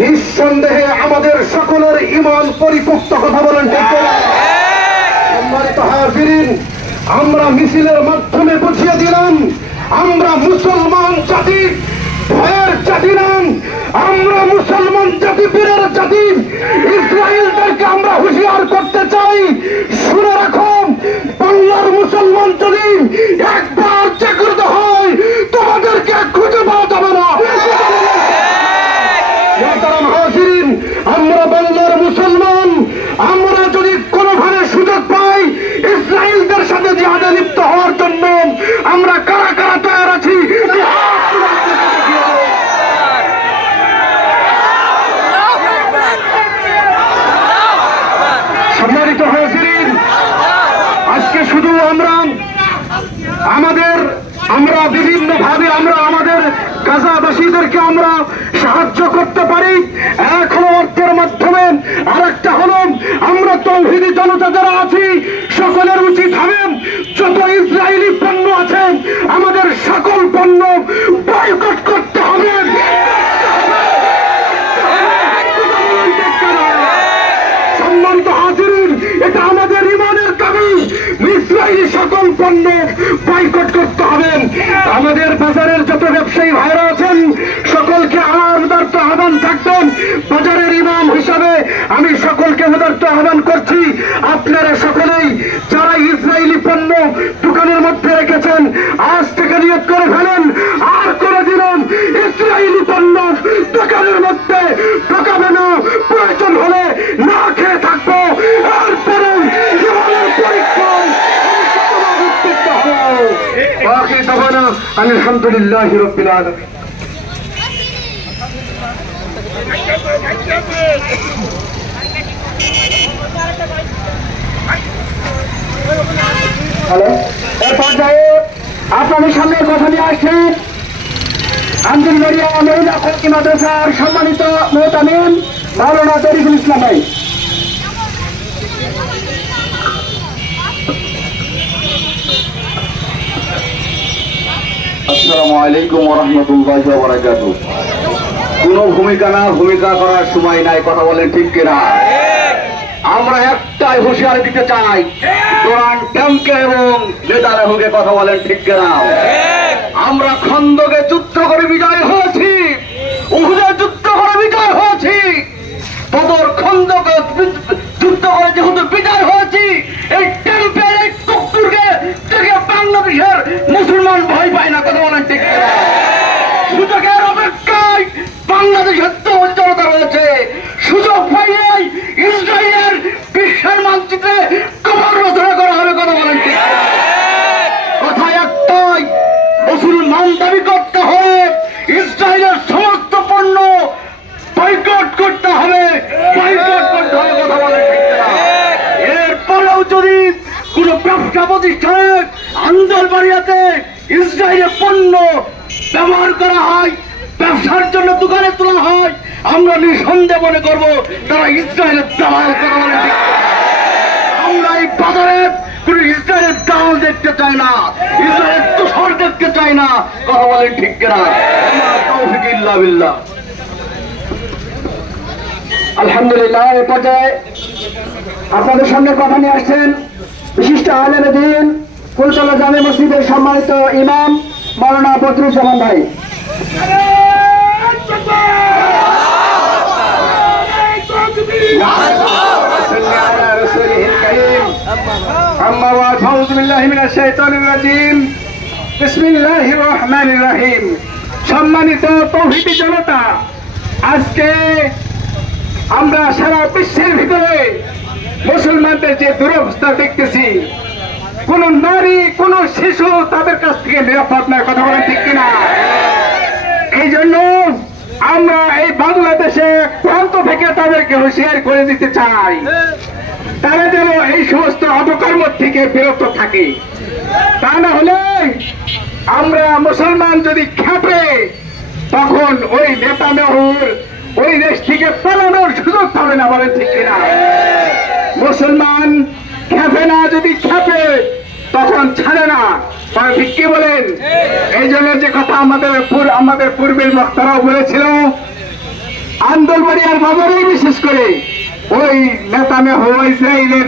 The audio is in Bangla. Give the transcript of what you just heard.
নিঃসন্দেহে আমাদের সকলের ঈমান পরিপুক্ত, কথা বলেন ঠিক না? সম্মানিত হাজিরিন, আমরা মিছিলের মাধ্যমে বুঝিয়ে দিলাম আমরা মুসলমান জাতি ভয়ের জাতি নন, আমরা মুসলমান জাতি বীরের জাতি। ইসরায়েলদেরকে আমরা হুঁশিয়ার করতে চাই, শুনে রাখো, বাংলার মুসলমান যদি একবার জাগ্রত হয় তোমাদেরকে খুঁজে পাওয়া যাবে না। হাজিরিন, আমরা বাংলার মুসলমান, আমরা যদি কোনোভাবে সুযোগ পাই ইসরায়েলদের সাথে জিহাদে লিপ্ত হওয়ার জন্য আমরা কারা কারা তৈরি আছি। সম্মানিত হাজিরিন, আজকে শুধু আমরা বিভিন্ন ভাবে আমাদের গাজাবাসীদেরকে আমরা সাহায্য করতে পারি, এক হলো অর্থের মাধ্যমে, আর একটা হলো আমরা তৌহিদি জনতা যারা আছি সকলের উচিত হবে যত ইসরায়েলি পণ্য আছে আমাদের সকল পণ্য বয়কট করতে হবে। সম্মানিত হাজিরিন, এটা আমাদের ঈমানের দাবি, ইসরায়েলি সকল পণ্য বয়কট করতে হবে। আমাদের বাজারের যত ব্যবসায়ী ভাইরা আছেন সকলকে আমার উদার্ত আহ্বান থাকবেন, বাজারের ইমাম হিসাবে আমি সকলকে উদার্ত আহ্বান করছি, আপনারা সকলেই যারা ইসরায়েলি পণ্য দোকানের মধ্যে রেখেছেন আজ থেকে নিয়ত করে ফেলেন আর কোনদিনও ইসরায়েলি পণ্য দোকানের মধ্যে ঢোকাবে না, প্রয়োজন হলে না খেয়ে থাকবো, এরপরে জীবনের পরীক্ষায় আলহামদুলিল্লাহ রাব্বিল আলামিন। হ্যালো, এর পর্যায়ে আপনাদের সামনে কথা নিয়ে আসছেন আন্দুলবাড়িয়া মহিলা ফকি মাদ্রাসার সম্মানিত মুহতামিম মাওলানা তরিকুল ইসলাম ভাই। আসসালামু আলাইকুম ওয়া রাহমাতুল্লাহি ওয়া বারাকাতুহু। কোন ভূমিকা না, ভূমিকা করার সময় নাই, কথা বলেন ঠিক কিনা? আমরা একটাই হুঁশিয়ারি দিতে চাই, ডোনাল্ড ট্রাম্পকে এবং নেতানিয়াহুকে, কথা বলেন ঠিক কিনা? আমরা খন্দকে যুদ্ধ করে বিজয় হয়েছি, উহুদের যুদ্ধ করে বিজয় হয়েছি, বদর খন্দকে যুদ্ধ করে যেহেতু বিজয় হয়েছি, এই ট্রাম্পের এই কুকুরকে থেকে বাংলাদেশের মুসলমান ভয় পায় না, কথা বলেন ঠিক কিনা? সুযোগের অপেক্ষায় বাংলাদেশের জনতা রয়েছে, সুযোগ পাইলেই ইসরায়েলের বিশ্বের মানচিত্রে কবর রচনা করা হবে, কথা বলেন ঠিক কিনা? কথা একটাই, মুসলমান দাবি করতে হবে ইসরায়েলের সমস্ত পণ্য বয়কট করতে হবে, বয়কট করতে হবে, কথা বলেন ঠিক কিনা? এরপরেও যদি কোন ব্যবসা প্রতিষ্ঠানে আন্দরবাড়িয়াতে ইসরায়েলের পণ্য ব্যবহার করা হয়, ব্যবসার জন্য দোকানে তোলা হয়, আমরা নিঃসন্দেহে মনে করব তারা ইসরায়েলের দালাল, কথা বলেন ঠিক কিনা? আমরা এই বাজারে কোন ইসরায়েলের দালাল দেখতে চাই না, ইসরায়েলের তুষার দেখতে চাই না, কথা বলেন ঠিক কিনা? তাওফিক ইল্লা বিল্লাহ। আলহামদুলিল্লাহ, এ পর্যায়ে আপনাদের সামনে কথা নিয়ে আসছেন বিশিষ্ট আলেমে দ্বীন কুলতলা জামে মসজিদের সম্মানিত ইমাম মাওলানা বদরুজ্জামান ভাই। আম্মা বা'দ, আউযু বিল্লাহি মিনাশ শাইতানির রাজীম, বিসমিল্লাহির রহমানির রহিম। সম্মানিত তৌহিদি জনতা, আজকে আমরা সারা বিশ্বের ভিতরে মুসলমানদের যে দুরবস্থা দেখতেছি, কোন নারী কোন শিশু তাদের কাছ থেকে নিরাপদ নয়, কথা বলেন ঠিক কিনা? এই জন্য আমরা এই বাংলাদেশে প্রান্ত থেকে তাদেরকে হুঁশিয়ার করে দিতে চাই, তারা যেন এই সমস্ত অপকর্ম থেকে বিরত থাকে। তা না হলে আমরা মুসলমান যদি খেপে তখন ওই নেতানিয়াহুর ওই দেশ থেকে পালানোর সুযোগ পাবে না, বলেন ঠিক কিনা? মুসলমান খেপে না, যদি খেপে তখন ছাড়ে না, ঠিক কি বলেন? এই জন্য যে কথা আমাদের পূর্বের বক্তারাও বলেছিল, আন্দোলবাড়িয়ার বাজারে বিশেষ করে ওই নেতানেহ ইসরায়েলের